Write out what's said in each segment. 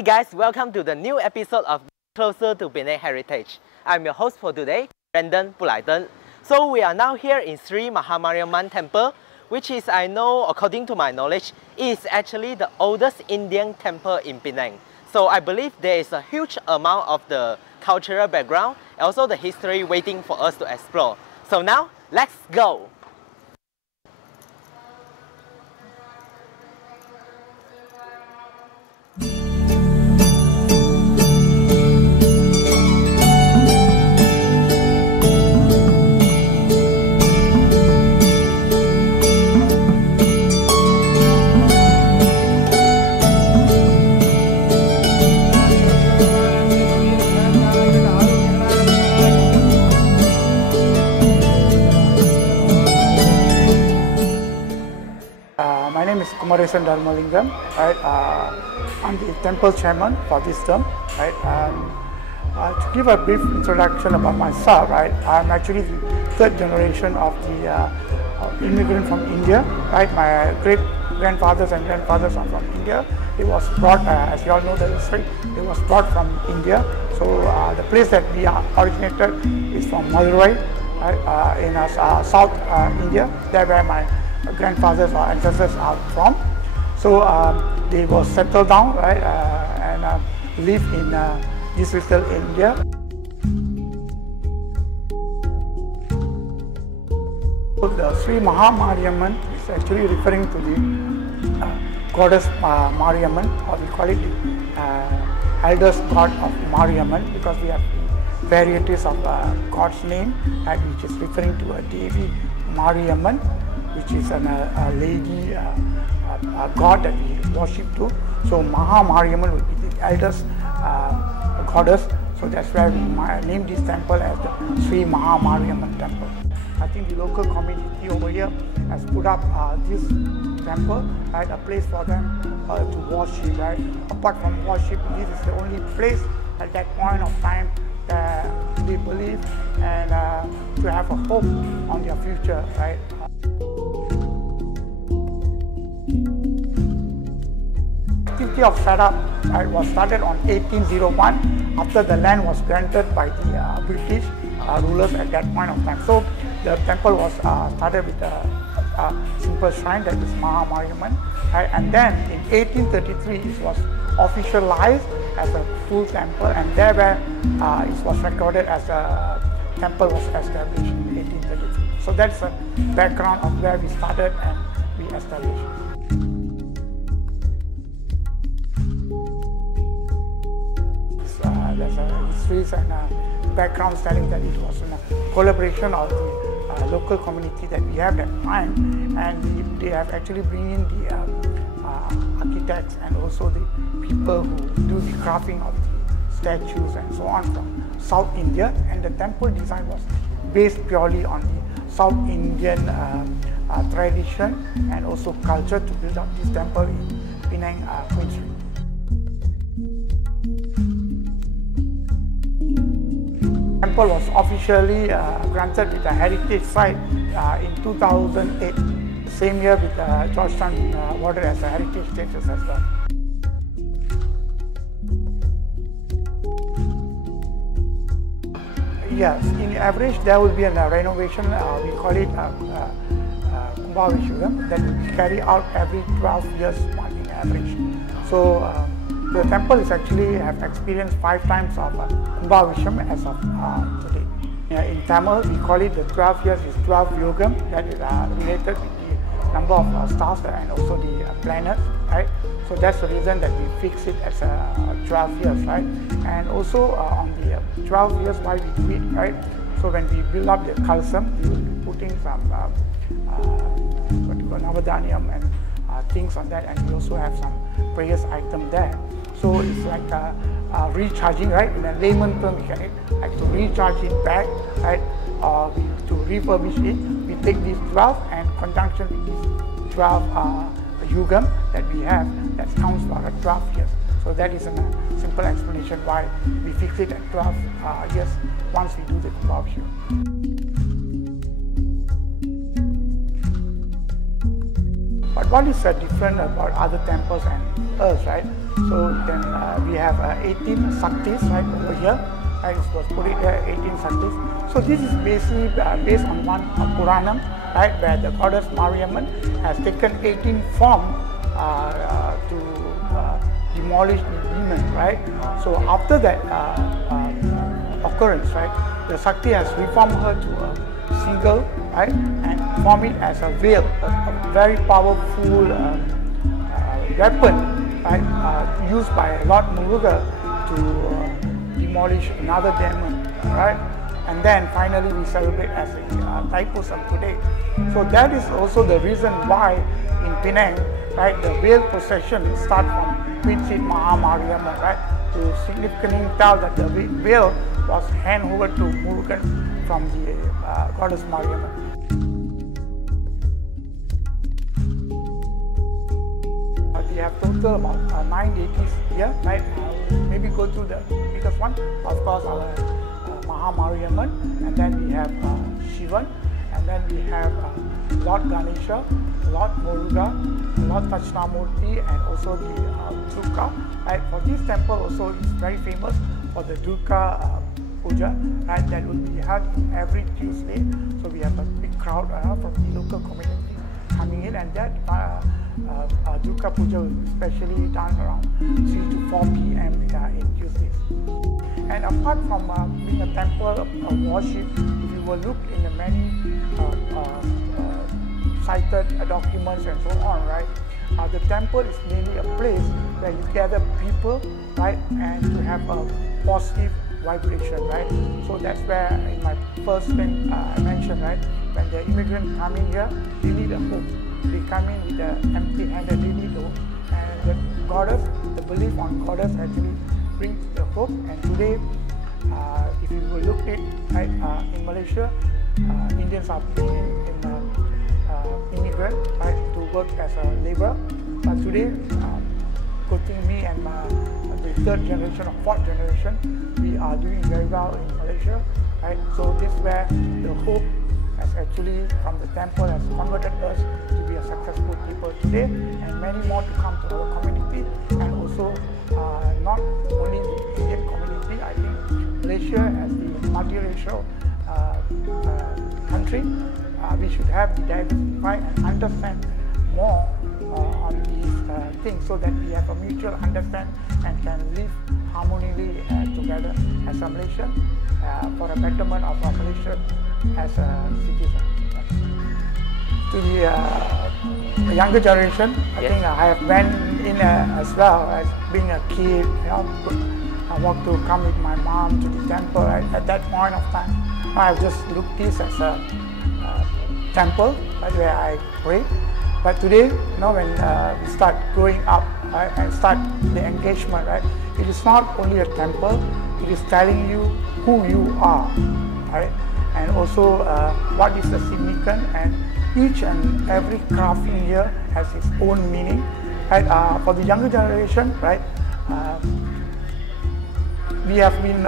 Hi guys, welcome to the new episode of Closer to Penang Heritage. I'm your host for today, Brandon Pulaiten. So we are now here in Sri Mahamariamman Temple, which is, I know, according to my knowledge, is actually the oldest Indian temple in Penang. So I believe there is a huge amount of the cultural background and also the history waiting for us to explore. So now, let's go! My name is Kumareson Darmalingam. Right? I'm the temple chairman for this term. Right? To give a brief introduction about myself, right? I'm actually the third generation of the immigrant from India. Right? My great grandfathers and grandfathers are from India. It was brought, as you all know the history, it was brought from India. So the place that we are originated is from Madurai, right? In South India. There where my grandfathers or ancestors are from. So they were settled down, right, and live in this little India. So the Sri Mahamariamman is actually referring to the goddess Mariamman, or we call it the eldest god of Mariamman, because we have varieties of God's name, which is referring to a deity Mariamman, which is a lady, a god that we worship to. So Mahamariamman will be the eldest goddess. So that's why we named this temple as the Sri Mahamariamman Temple. I think the local community over here has put up this temple, right, a place for them to worship. Right? Apart from worship, this is the only place at that point of time that they believe and to have a hope on their future. Right? The activity of setup was started on 1801 after the land was granted by the British rulers at that point of time. So the temple was started with a simple shrine, that is Mahamariamman, and then in 1833 it was officialized as a full temple, and there where it was recorded as a temple was established in 1833. So that's the background of where we started and we established. There's histories and backgrounds telling that it was in a collaboration of the local community that we have at that time, and they have actually bring in the architects and also the people who do the crafting of the statues and so on from South India, and the temple design was based purely on the South Indian tradition and also culture to build up this temple in Penang, Queen Street. The temple was officially granted with a heritage site in 2008. Same year with Georgetown awarded as a heritage status as well. Yes, in average there will be a renovation, we call it Kumareson, that will be carried out every 12 years in average. So the temple is actually have experienced 5 times of Kumareson as of today. In Tamil, we call it the 12 years is 12 yogam, that is related with the number of stars and also the planets, right? So that's the reason that we fix it as 12 years, right? And also on the 12 years, why we do it, right? So when we build up the Kalsam, we will be putting some what you call Navadhaniyam and things on that, and we also have some prayers item there. So it's like recharging, right? In a layman term, we can like to recharge it back, right? Or to refurbish it, we take these 12 and conjunction with these 12 yugam that we have, that counts for 12 years. So that is a simple explanation why we fix it at 12 years once we do the Kumareson. But what is different about other temples and us, right? So then we have 18 Shaktis right over here. Right, it was put it there, 18 Shaktis. So this is basically based on one Puranam, right, where the goddess Mariamman has taken 18 forms to demolish the demon, right? So after that occurrence, right, the Shakti has reformed her to a seagull, right, and formed it as a veil, a very powerful weapon, right, used by Lord Muruga to demolish another demon, right? And then finally we celebrate as a Thaipusam today. So that is also the reason why in Penang, right, the veil procession starts from Queen Sri Mahamariamman, right, to significantly tell that the veil was handed over to Murugan from the goddess Mariamman. We have total about 9 deities here, right? Maybe go through the biggest one, of course, our Mahamariamman, and then we have Shivan, and then we have Lord Ganesha, Lord Muruga, Lord Dakshinamurti, and also the Durga. Right? For this temple also is very famous for the Durga Puja, right? That will be held every Tuesday. So we have a big crowd from the local community coming in, and that Durga Puja will be especially done around 3 to 4 p.m. In Tuesdays. And apart from being a temple of worship, if you will look in the many cited documents and so on, right? The temple is mainly a place where you gather people, right, and to have a positive vibration, right? So that's where in my first thing I mentioned, right? When the immigrants come in here, they need a home. They come in with an empty-handed, they need hope. And the goddess, the belief on goddess actually brings the hope. And today, if you will look at it, right, in Malaysia, Indians are immigrant, right, to work as a laborer. But today, quoting me and the third generation or fourth generation, we are doing very well in Malaysia, right? So this is where the hope has actually from the temple has converted us to be a successful people today, and many more to come to our community, and also not only the Indian community. I think Malaysia as the multiracial country, we should have the diversify and understand more on these things so that we have a mutual understand and can live harmoniously together as a Malaysian for a betterment of our Malaysia as a citizen. To the younger generation, I think I have went in as well as being a kid, you know, I want to come with my mom to the temple. At that point of time, I just looked this as a temple, right, where I pray. But today, you know, when we start growing up, right, and start the engagement, right, it is not only a temple, it is telling you who you are, right, and also what is the significance, and each and every craft in here has its own meaning, right. For the younger generation, right, we have been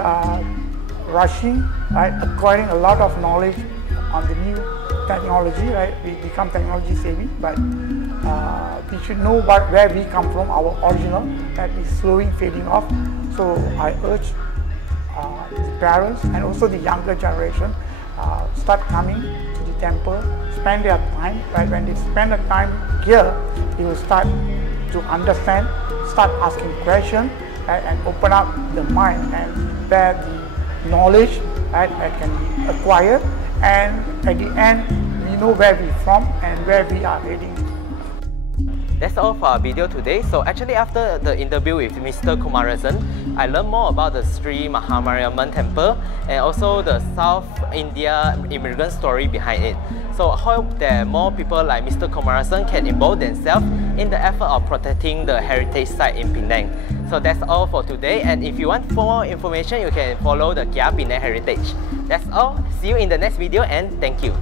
rushing, right, acquiring a lot of knowledge on the new technology, right? We become technology savvy, but we should know where we come from, our original, that is slowly fading off. So I urge the parents and also the younger generation start coming to the temple, spend their time, right? When they spend the time here, they will start to understand, start asking questions, right? And open up the mind, and where the knowledge, right, that can be acquired. And at the end, we know where we're from and where we are heading. That's all for our video today. So actually after the interview with Mr. Kumareson, I learned more about the Sri Mahamariamman Temple and also the South India immigrant story behind it. So I hope that more people like Mr. Kumareson can involve themselves in the effort of protecting the heritage site in Penang. So that's all for today, and if you want more information, you can follow the Penang Heritage. That's all. See you in the next video, and thank you.